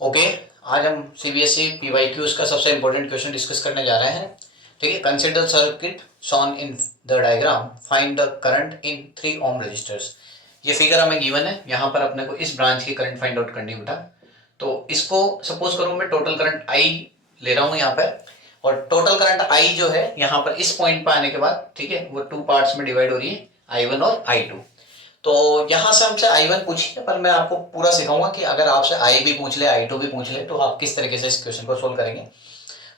Okay. आज हम CBSE PYQs का सबसे इंपॉर्टेंट क्वेश्चन डिस्कस करने जा रहे हैं। ठीक है, consider circuit shown in the diagram, find the current in 3 ohm resistors. ये फिगर हमें गिवन है, यहाँ पर अपने को इस ब्रांच की करंट फाइंड आउट करनी है बेटा। तो इसको सपोज करो मैं टोटल करंट आई ले रहा हूँ यहाँ पर, और टोटल करंट आई जो है यहाँ पर इस पॉइंट पर आने के बाद, ठीक है, वो 2 पार्ट्स में डिवाइड हो रही है, I1 और I2। तो यहाँ से हमसे I1 पूछिए, पर मैं आपको पूरा सिखाऊंगा कि अगर आपसे I भी पूछ ले, I2 भी पूछ ले, तो आप किस तरीके से इस क्वेश्चन को सोल्व करेंगे।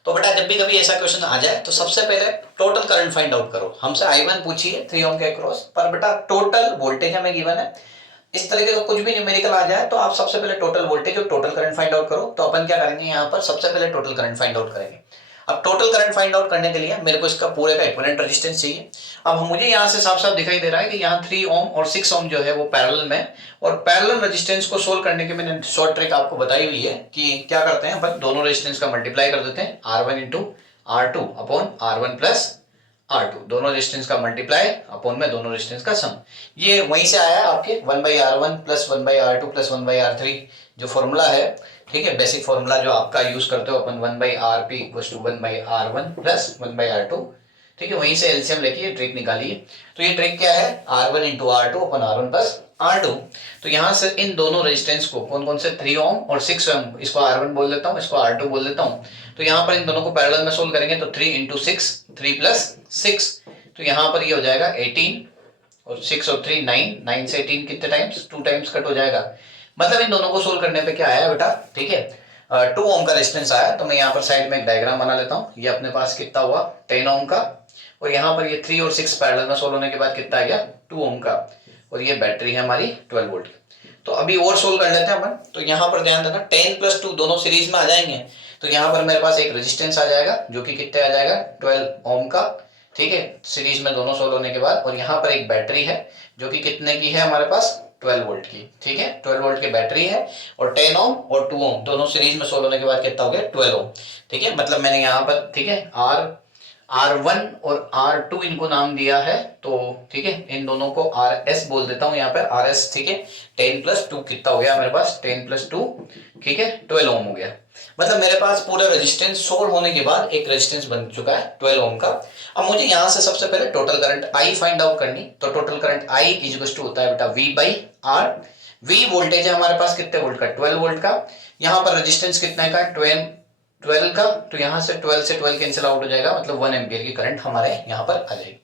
तो बेटा जब भी कभी ऐसा क्वेश्चन आ जाए तो सबसे पहले टोटल करंट फाइंड आउट करो। हमसे I1 पूछिए 3 ओम के अक्रॉस, पर बेटा टोटल वोल्टेज हमें गिवन है। इस तरीके का कुछ भी न्यूमेरिकल आ जाए तो आप सबसे पहले टोटल वोल्टेज और टोटल करंट फाइंड आउट करो। तो अपन क्या करेंगे, यहाँ पर सबसे पहले टोटल करंट फाइंड आउट करेंगे। अब टोटल करंट फाइंड आउट करने के लिए मेरे को इसका पूरे का इक्विवेलेंट रेजिस्टेंस चाहिए। अब मुझे यहाँ से साफ साफ दिखाई दे रहा है कि यहाँ 3 ओम और 6 ओम जो है वो पैरेलल में, और पैरेलल रेजिस्टेंस को सोल्व करने की मैंने शॉर्ट ट्रिक आपको बताई हुई है कि क्या करते हैं अपन, दोनों रेजिस्टेंस का मल्टीप्लाई कर देते हैं, R1 into R2 upon R1 plus R2, दोनों रेजिस्टेंस का मल्टीप्लाई अपॉन में दोनों रेजिस्टेंस का सम। ये वहीं से आया है आपके 1/R1 plus 1/R2 plus 1/R3 जो फॉर्मूला है, ठीक है, बेसिक फॉर्मूला जो आपका यूज करते हो अपन, 1/RP equals to 1/R1 plus 1/R2। ठीक है, वहीं से एलसीएम लेके ट्रिक निकालिए। तो ये ट्रिक क्या है, R1 इंटू R2 अपन R1 प्लस R2। तो यहाँ से इन दोनों रेजिस्टेंस को, कौन कौन से, 3 ओम और 6 ओम, इसको R1 बोल देता हूँ, इसको R2 बोल देता हूँ। तो यहाँ पर इन दोनों को पैरेलल में सोल्व करेंगे तो 3 इंटू 6, 3 प्लस 6, तो यहाँ पर ये हो जाएगा 18, और 6 और 3 9, 9 से 18 कितने टाइम्स, 2 टाइम्स कट हो जाएगा। मतलब इन दोनों को सोल्व करने पे क्या आया बेटा, ठीक है, 2 ओम का रेजिस्टेंस आया। तो मैं यहाँ पर साइड में एक डायग्राम बना लेता हूँ। ये अपने पास कितना हुआ, 10 ओम का, और यहाँ पर ये 3 और 6 पैरेलल में सोल्व होने के बाद कितना आ गया, 2 ओम का, और ये बैटरी है हमारी 12 वोल्ट की। तो अभी और सोल्व कर लेते हैं अपन। तो यहाँ पर ध्यान देना, 10 प्लस 2 दोनों सीरीज में आ जाएंगे। तो यहाँ पर मेरे पास एक रेजिस्टेंस आ जाएगा जो कि कितने आ जाएगा, 12 ओम का, ठीक है, सीरीज में दोनों सोल्व होने के बाद। और यहाँ पर एक बैटरी है जो कि कितने की है हमारे पास, 12 वोल्ट की, ठीक है, 12 वोल्ट की बैटरी है। और 10 ओम और 2 ओम दोनों सीरीज में सोल्व होने के बाद कितना हो गया, 12 ओम। ठीक है, मतलब मैंने यहाँ पर, ठीक है, R1 और R2 इनको नाम दिया है। तो ठीक है, इन दोनों को RS बोल देता हूँ यहाँ पर, RS, ठीक है। 10 प्लस 2 कितना हो गया मेरे पास, 10 प्लस 2, ठीक है, 12 ओम हो गया। मतलब मेरे पास पूरा रेजिस्टेंस सोल्व होने के बाद एक रेजिस्टेंस बन चुका है 12 ओम का। अब मुझे यहाँ से सबसे पहले total current I find out करनी। तो total current I equal to होता है बेटा V/R। V वोल्टेज है हमारे पास कितने वोल्ट का, 12 वोल्ट का। यहाँ पर रेजिस्टेंस कितने का, 12 का। तो यहाँ से 12 से 12 कैंसिल आउट हो जाएगा, मतलब 1 एम्पियर की करंट हमारे यहाँ पर आ जाएगी।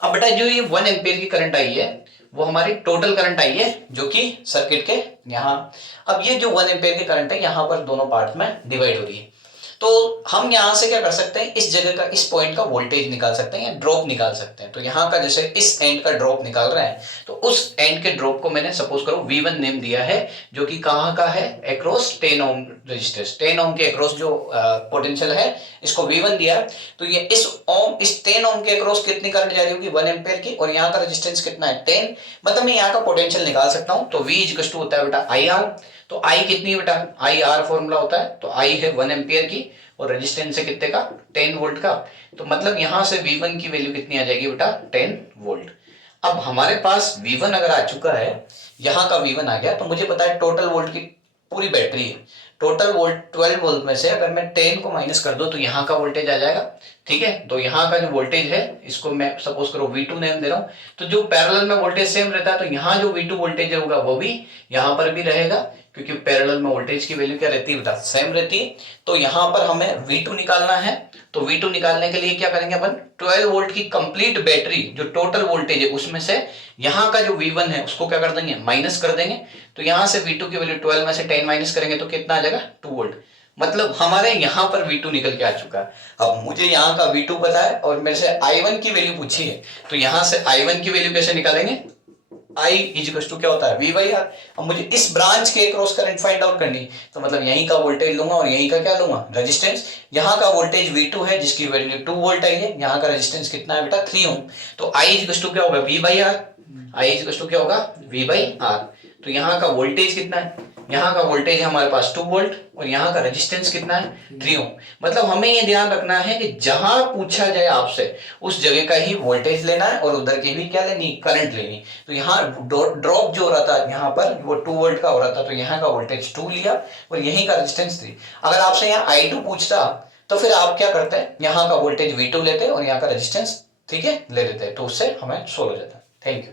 अब बेटा जो ये 1 एम्पियर की करंट आई है वो हमारी टोटल करंट आई है जो कि सर्किट के यहाँ। अब ये जो 1 एम्पियर की करंट है यहाँ पर दोनों पार्ट में डिवाइड हो रही है। तो हम यहाँ से क्या कर सकते हैं, इस जगह का, इस पॉइंट का वोल्टेज निकाल सकते हैं या ड्रॉप निकाल सकते हैं। तो यहाँ का जैसे इस एंड का ड्रॉप निकाल रहे हैं, तो उस एंड के ड्रॉप को मैंने सपोज करो V1 नेम दिया है, जो कि कहाँ का है, अक्रॉस 10 ओम रेजिस्टेंस, 10 ओम के अक्रॉस जो पोटेंशियल है, इसको V1 दिया। तो ये इस 10 ओम के अक्रॉस कितनी करंट जा रही होगी, 1 एम्पियर की, और यहाँ का रेजिस्टेंस कितना है, 10। मतलब मैं यहाँ का पोटेंशियल निकाल सकता हूँ। तो V इक्वल टू होता है बेटा IR। तो I कितनी है बेटा, IR फॉर्मूला होता है, तो I है 1 एम्पियर की, और रेजिस्टेंस है कितने का, 10 वोल्ट का। तो मतलब यहां से V1 की वैल्यू कितनी आ जाएगी बेटा, 10 वोल्ट। अब हमारे पास V1 अगर आ चुका है, यहाँ का V1 आ गया, तो मुझे पता है टोटल वोल्ट की पूरी बैटरी है। टोटल वोल्ट 12 वोल्ट में से अगर मैं 10 को माइनस कर दूं तो यहाँ का वोल्टेज आ जाएगा, ठीक है। तो यहाँ का जो वोल्टेज है, इसको मैं सपोज करो V2 नेम दे रहा हूँ। तो जो पैरेलल में वोल्टेज सेम रहता है, तो यहाँ जो V2 वोल्टेज होगा वो भी यहाँ पर भी रहेगा, क्योंकि पैरेलल में वोल्टेज की वैल्यू क्या रहती है बेटा, सेम रहती है। तो यहाँ पर हमें V2 निकालना है। तो V2 निकालने के लिए क्या करेंगे अपन, 12 वोल्ट की कंप्लीट बैटरी जो टोटल वोल्टेज है उसमें से यहाँ का जो V1 है उसको क्या कर देंगे, माइनस कर देंगे। तो यहाँ से V2 की वैल्यू 12 में से 10 माइनस करेंगे तो कितना आ जाएगा, 2 वोल्ट। मतलब हमारे यहाँ पर V2 निकल के आ चुका है। अब मुझे यहाँ का V2 पता है और मेरे से I1 की वैल्यू पूछी है, तो यहाँ से I1 की वैल्यू कैसे निकालेंगे, I इक्वल टू क्या होता है, V/R। अब मुझे इस ब्रांच के क्रॉस करंट फाइंड आउट करनी, तो मतलब यहीं का वोल्टेज लूंगा और यहीं का क्या लूंगा, रेजिस्टेंस। यहाँ का वोल्टेज V2 है जिसकी वैल्यू 2 वोल्ट आई है, यहाँ का रेजिस्टेंस कितना है बेटा, 3 ओम। तो I इक्वल टू क्या होगा, V/R। I इक्वल टू क्या होगा, V/R। तो यहाँ का वोल्टेज कितना है, यहाँ का वोल्टेज है हमारे पास 2 वोल्ट और यहाँ का रेजिस्टेंस कितना है 3 ओम। मतलब हमें ये ध्यान रखना है कि जहां पूछा जाए आपसे उस जगह का ही वोल्टेज लेना है और उधर की भी क्या लेनी, करंट लेनी। तो यहाँ ड्रॉप जो हो रहा था यहाँ पर वो 2 वोल्ट का हो रहा था, तो यहाँ का वोल्टेज 2 लिया और यहीं का रेजिस्टेंस 3। अगर आपसे यहाँ I2 पूछता तो फिर आप क्या करते हैं, यहाँ का वोल्टेज V2 लेते और यहाँ का रेजिस्टेंस ठीक है ले लेते हैं, तो उससे हमें सोल्व हो जाता है। Thank you.